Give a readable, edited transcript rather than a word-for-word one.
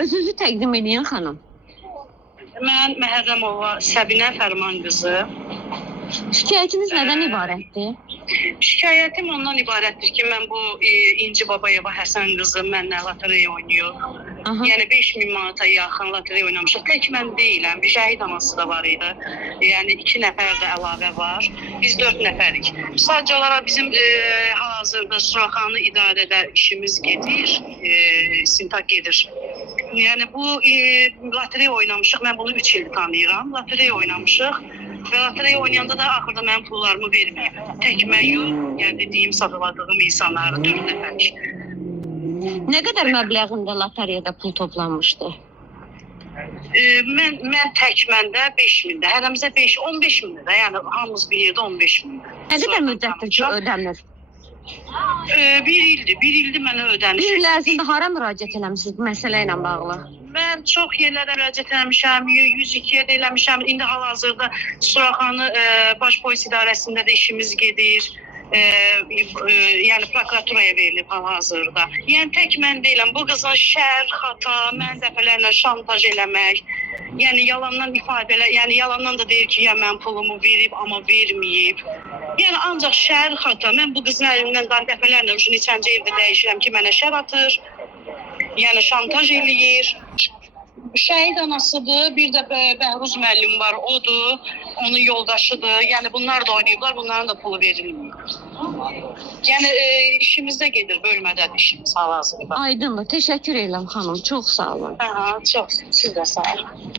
Özünüzü təqdim edin xanım. Mən Məhərrəmova Səbinə Fərman qızı. Şikayətiniz nədən ibarətdir? Şikayətim ondan ibarətdir ki, mən bu İnci Babayeva Həsən qızı mənlə lotereya oynayır. Aha. Yəni 5000 manata yaxın lotereya oynamışıq. Tək mən deyiləm, bir şəhid anası da var idi. Yəni 2 nəfər də əlavə var. Biz 4 nəfərik. Sadəcə olaraq bizim hal-hazırda Suraxanı idarədə işimiz gedir, istintaq gedir. Yəni bu lotereya oynamışıq. Mən bunu 3 il tanıyıram. Lotereya oynamışıq. Və lotereya oynayanda da axırda mənim pullarımı verməyib. Tək mən yox, yəni dediyim, sadaladığım insanları 4 nəfərik. Nə qədər məbləğində lotereyada pul toplanmışdı? Mən tək məndə 5000-də, hərəmizə 15 mindir də, yəni hamımız bir yerdə 15 mindir. Nə qədər müddətdir ki, ödəmir? Bir ildir mənə ödəniş. Bir il ərzində hara müraciət eləmisiniz bu məsələ ilə bağlı? Mən çox yerlərə müraciət eləmişəm, 102-yə də eləmişəm. İndi hal-hazırda Suraxanı Baş Polis İdarəsində də işimiz gedir. Yəni prokuraturaya verilib hal-hazırda. Yəni tək mən deyiləm, bu qızın şər, xata, mən dəfələrlə şantaj eləmək, yəni yalandan ifadələr, yəni yalandan da deyir ki, ya mən pulumu verib, amma verməyib. Yəni ancaq şər, xata, mən bu qızın əlindən dəfələrlə neçənci evdə dəyişirəm ki, mənə şər atır, yəni şantaj eləyir. Şəhid anasıdır, bir də Bəhruz müəllim var, odur, onun yoldaşıdır. Yəni bunlar da oynayıblar, bunların da pulu verilmir. Yəni işimizdə gedir, bölmədədir işimiz hal-hazırda. Aydındır. Təşəkkür edirəm xanım. Çox sağ olun. Çox, siz də sağ olun.